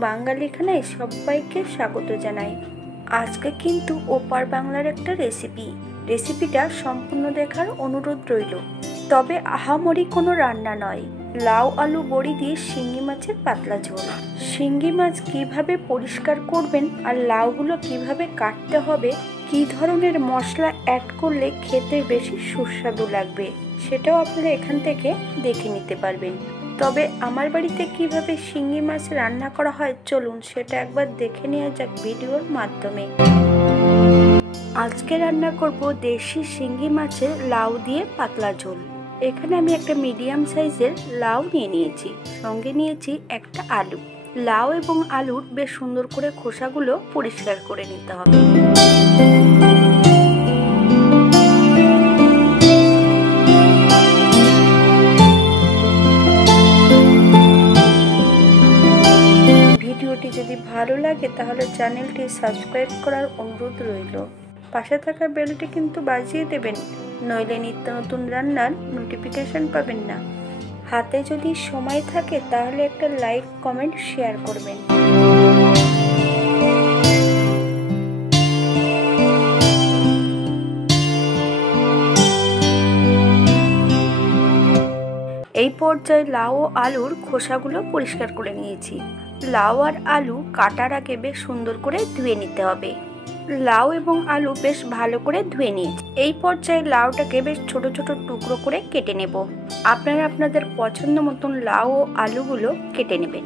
বাঙালি খানায় সবাইকে স্বাগত জানাই। আজকে কিন্তু ওপার বাংলার একটা রেসিপিটা সম্পূর্ণ দেখার অনুরোধ রইল। তবে আহামরি কোনো রান্না নয়, লাউ আলু বড়ি দিয়ে শিঙ্গি মাছের পাতলা ঝোল। শিঙ্গি মাছ কিভাবে পরিষ্কার করবেন আর লাউগুলো কিভাবে কাটতে হবে, কি ধরনের মশলা অ্যাড করলে খেতে বেশি সুস্বাদু লাগবে, সেটাও আপনারা এখান থেকে দেখে নিতে পারবেন। তবে আমার বাড়িতে কিভাবে শিঙ্গি মাছ রান্না করা হয় চলুন সেটা একবার দেখে নেওয়া যাক ভিডিওর মাধ্যমে। আজকে রান্না করব দেশি শিঙ্গি মাছের লাউ দিয়ে পাতলা ঝোল। এখানে আমি একটা মিডিয়াম সাইজের লাউ নিয়ে নিয়েছি, সঙ্গে নিয়েছি একটা আলু। লাউ এবং আলুর বেশ সুন্দর করে খোসাগুলো পরিষ্কার করে নিতে হবে। ভিডিওটি যদি ভালো লাগে তাহলে চ্যানেলটি সাবস্ক্রাইব করার অনুরোধ রইল। পাশে থাকা বেলটি কিন্তু বাজিয়ে দেবেন, নইলে নিত্য নতুন রান্নার নোটিফিকেশন পাবেন না। হাতে যদি সময় থাকে তাহলে একটা লাইক কমেন্ট শেয়ার করবেন। এই পর্যায়ে লাউ ও আলুর খোসাগুলো পরিষ্কার করে নিয়েছি। লাউ আর আলু কাটার আগে বেশ সুন্দর করে ধুয়ে নিতে হবে। লাউ এবং আলু বেশ ভালো করে ধুয়ে নিয়েছি। এই পর্যায়ে লাউটাকে বেশ ছোট ছোট টুকরো করে কেটে নেব। আপনারা আপনাদের পছন্দ মতন লাউ ও আলুগুলো কেটে নেবেন।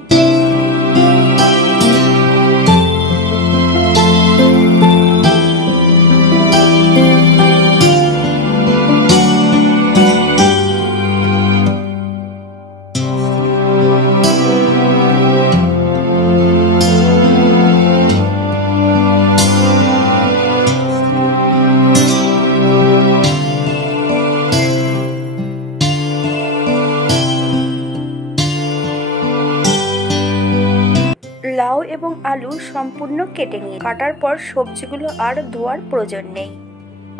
লাউ এবং আলু সম্পূর্ণ কেটে নিয়ে কাটার পর সবজিগুলো আর ধোয়ার প্রয়োজন নেই।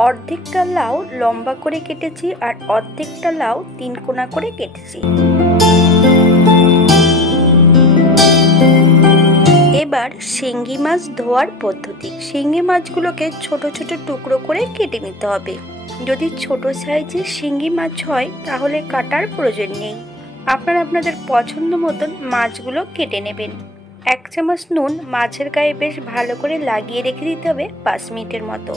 অর্ধেকটা লাউ লম্বা করে কেটেছি আর অর্ধেকটা লাউ 3 কোনা করে কেটেছি। এবার শিঙ্গি মাছ ধোয়ার পদ্ধতি। শিঙ্গি মাছগুলোকে ছোট ছোট টুকরো করে কেটে নিতে হবে। যদি ছোট সাইজের শিঙ্গি মাছ হয় তাহলে কাটার প্রয়োজন নেই। আপনারা আপনাদের পছন্দ মতন মাছগুলো কেটে নেবেন। 1 চামচ নুন মাছের গায়ে বেশ ভালো করে লাগিয়ে রেখে দিতে হবে 5 মিনিটের মতো।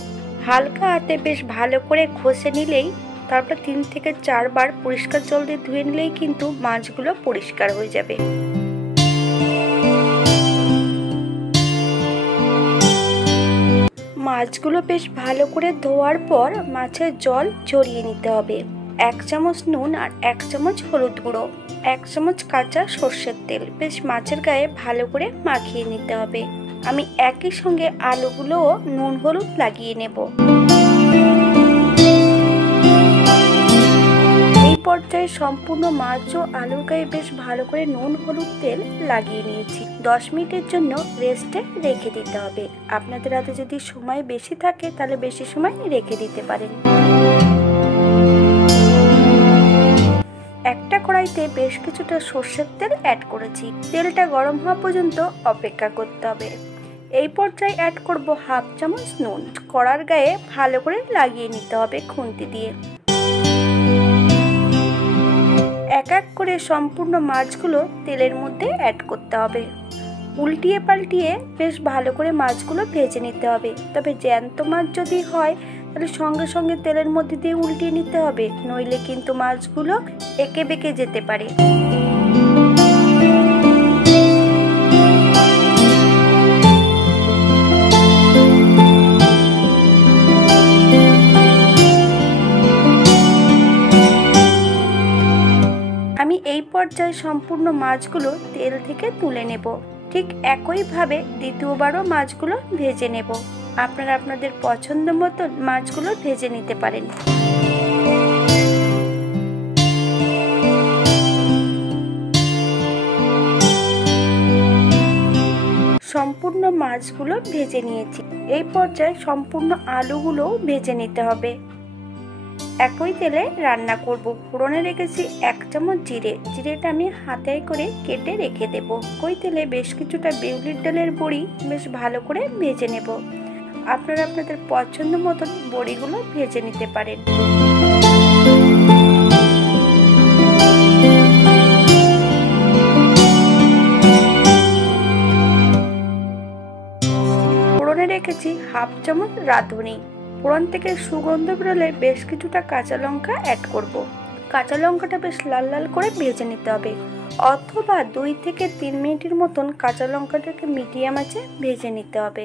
হালকা হাতে বেশ ভালো করে ঘষে নিলেই, তারপর 3 থেকে 4 বার পরিষ্কার জল দিয়ে ধুয়ে নিলেই কিন্তু মাছগুলো পরিষ্কার হয়ে যাবে। মাছগুলো বেশ ভালো করে ধোয়ার পর মাছের জল ঝরিয়ে নিতে হবে। 1 চামচ নুন আর 1 চামচ হলুদ গুঁড়ো, 1 চামচ কাঁচা সর্ষের তেল বেশ মাছের গায়ে ভালো করে মাখিয়ে নিতে হবে। আমি একই সঙ্গে আলুগুলোও নুন হলুদ লাগিয়ে নেব। এই পর্যায়ে সম্পূর্ণ মাছ ও আলুর গায়ে বেশ ভালো করে নুন হলুদ তেল লাগিয়ে নিয়েছি। 10 মিনিটের জন্য রেস্টে রেখে দিতে হবে। আপনাদের হাতে যদি সময় বেশি থাকে তাহলে বেশি সময় রেখে দিতে পারেন। একটা কড়াইতে বেশ কিছুটা সর্ষের তেল অ্যাড করেছি। তেলটা গরম হওয়া পর্যন্ত অপেক্ষা করতে হবে। এই পর্যায়ে অ্যাড করব 1/2 চামচ নুন। কড়ার গায়ে ভালো করে লাগিয়ে নিতে হবে খুন্তি দিয়ে। এক এক করে সম্পূর্ণ মাছগুলো তেলের মধ্যে অ্যাড করতে হবে। উল্টিয়ে পাল্টিয়ে বেশ ভালো করে মাছগুলো ভেজে নিতে হবে। তবে জ্যান্ত মাছ যদি হয় তাহলে সঙ্গে সঙ্গে তেলের মধ্যে দিয়ে উল্টিয়ে নিতে হবে, নইলে কিন্তু মাছগুলো এঁকে বেঁকে যেতে পারে। আমি এই পর্যায়ে সম্পূর্ণ মাছগুলো তেল থেকে তুলে নেব। ঠিক একইভাবে দ্বিতীয়বারও মাছগুলো ভেজে নেব। আপনারা আপনাদের পছন্দ মতো মাছগুলো ভেজে নিতে পারেন। সম্পূর্ণ মাছগুলো ভেজে নিয়েছি। এই পর্যায়ে সম্পূর্ণ আলুগুলোও ভেজে নিতে হবে। একই তেলে রান্না করব। ফোড়নে রেখেছি 1 চামচ জিরে। জিরেটা আমি হাতে করে কেটে রেখে দেব। একই তেলে বেশ কিছুটা বিউলির ডালের বড়ি বেশ ভালো করে ভেজে নেব। আপনারা আপনাদের পছন্দ মতন বড়িগুলো ভেজে নিতে পারেন। ফোড়নে রেখেছি 1/2 চামচ রাঁধুনি। ফোড়ন থেকে সুগন্ধ বেরোলে বেশ কিছুটা কাঁচা লঙ্কা অ্যাড করব। কাঁচা লঙ্কাটা বেশ লাল লাল করে ভেজে নিতে হবে, অথবা 2 থেকে 3 মিনিটের মতন কাঁচা লঙ্কাটাকে মিডিয়াম আঁচে ভেজে নিতে হবে।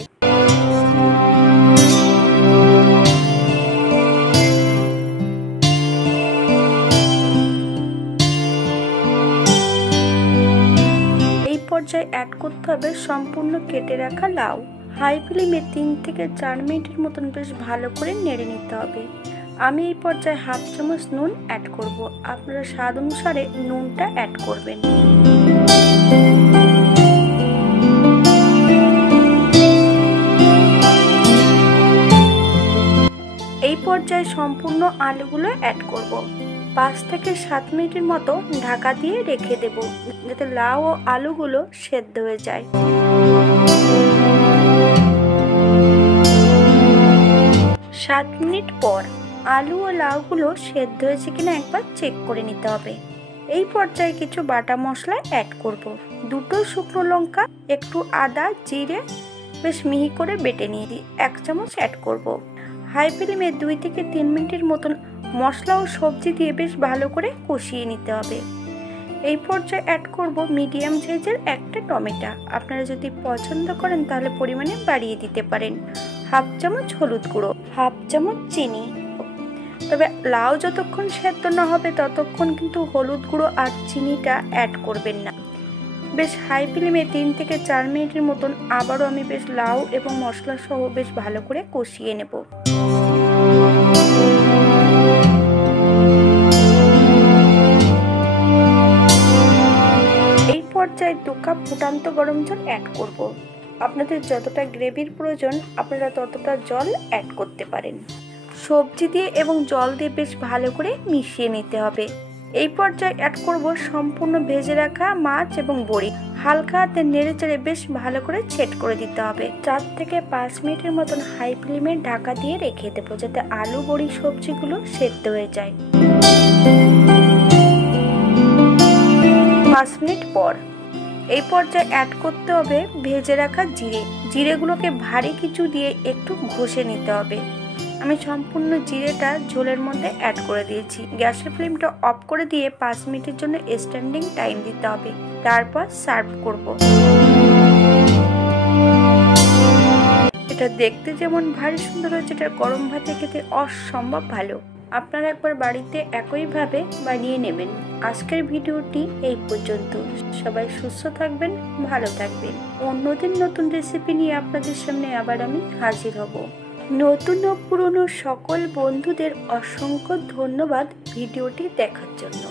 এই পর্যায়ে অ্যাড করতে হবে সম্পূর্ণ কেটে রাখা লাউ। হাই ফ্লেমে 3 থেকে 4 মিনিটের মতন বেশ ভালো করে নেড়ে নিতে হবে। আমি এই পর্যায়ে 1/2 চামচ নুন অ্যাড করব। আপনারা স্বাদ অনুসারে নুনটা অ্যাড করবেন। এই পর্যায়ে সম্পূর্ণ আলুগুলো অ্যাড করব। 5 থেকে 7 মিনিটের মতো ঢাকা দিয়ে রেখে দেব, যাতে লাউ ও আলুগুলো সেদ্ধ হয়ে যায়। 7 মিনিট পর আলু ও লাউগুলো সেদ্ধ হয়েছে কিনা একবার চেক করে নিতে হবে। এই পর্যায়ে কিছু বাটা মশলা অ্যাড করব। 2টো শুকনো লঙ্কা, একটু আদা, জিরে বেশ মিহি করে বেটে নিয়ে দিই 1 চামচ অ্যাড করব। হাই ফ্লেমে 2 থেকে 3 মিনিটের মতন মশলা ও সবজি দিয়ে বেশ ভালো করে কষিয়ে নিতে হবে। এই পর্যায়ে অ্যাড করব মিডিয়াম সাইজের একটা টমেটো। আপনারা যদি পছন্দ করেন তাহলে পরিমাণে বাড়িয়ে দিতে পারেন। 1/2 চামচ হলুদ গুঁড়ো, 1/2 চামচ চিনি। তবে লাউ যতক্ষণ সেদ্ধ না হবে ততক্ষণ কিন্তু হলুদ গুঁড়ো আর চিনিটা অ্যাড করবেন না। বেশ হাই ফ্লেমে 3 থেকে 4 মিনিটের মতন আবারও আমি বেশ লাউ এবং মশলা সহ বেশ ভালো করে কষিয়ে নেব। এই পর্যায়ে 2 কাপ ফুটান্ত গরম জল অ্যাড করব। আপনাদের যতটা গ্রেভির প্রয়োজন আপনারা ততটা জল অ্যাড করতে পারেন। সবজি দিয়ে এবং জল দিয়ে বেশ ভালো করে মিশিয়ে নিতে হবে। এই পর্যায়ে অ্যাড করব সম্পূর্ণ ভেজে রাখা মাছ এবং বড়ি। হালকা হাতে নেড়ে চেড়ে বেশ ভালো করে সেট করে দিতে হবে। 4 থেকে 5 মিনিটের মতন হাই ফ্লেমে ঢাকা দিয়ে রেখে দেবো, যাতে আলু বড়ি সবজিগুলো সেদ্ধ হয়ে যায়। 5 মিনিট পর এই পর্যায়ে অ্যাড করতে হবে ভেজে রাখা জিরে। জিরেগুলোকে ভারী কিছু দিয়ে একটু ঘষে নিতে হবে। আমি সম্পূর্ণ জিরেটা ঝোলের মধ্যে অ্যাড করে দিয়েছি। গ্যাসের ফ্লেমটা অফ করে দিয়ে 5 মিনিটের জন্য স্ট্যান্ডিং টাইম দিতে হবে। তারপর সার্ভ করব। এটা দেখতে যেমন ভারী সুন্দর হয়েছে, এটা গরম ভাতে খেতে অসম্ভব ভালো। আপনারা একবার বাড়িতে একইভাবে বানিয়ে নেবেন। আজকের ভিডিওটি এই পর্যন্ত। সবাই সুস্থ থাকবেন, ভালো থাকবেন। অন্যদিন নতুন রেসিপি নিয়ে আপনাদের সামনে আবার আমি হাজির হব। নতুন ও পুরনো সকল বন্ধুদের অসংখ্য ধন্যবাদ ভিডিওটি দেখার জন্য।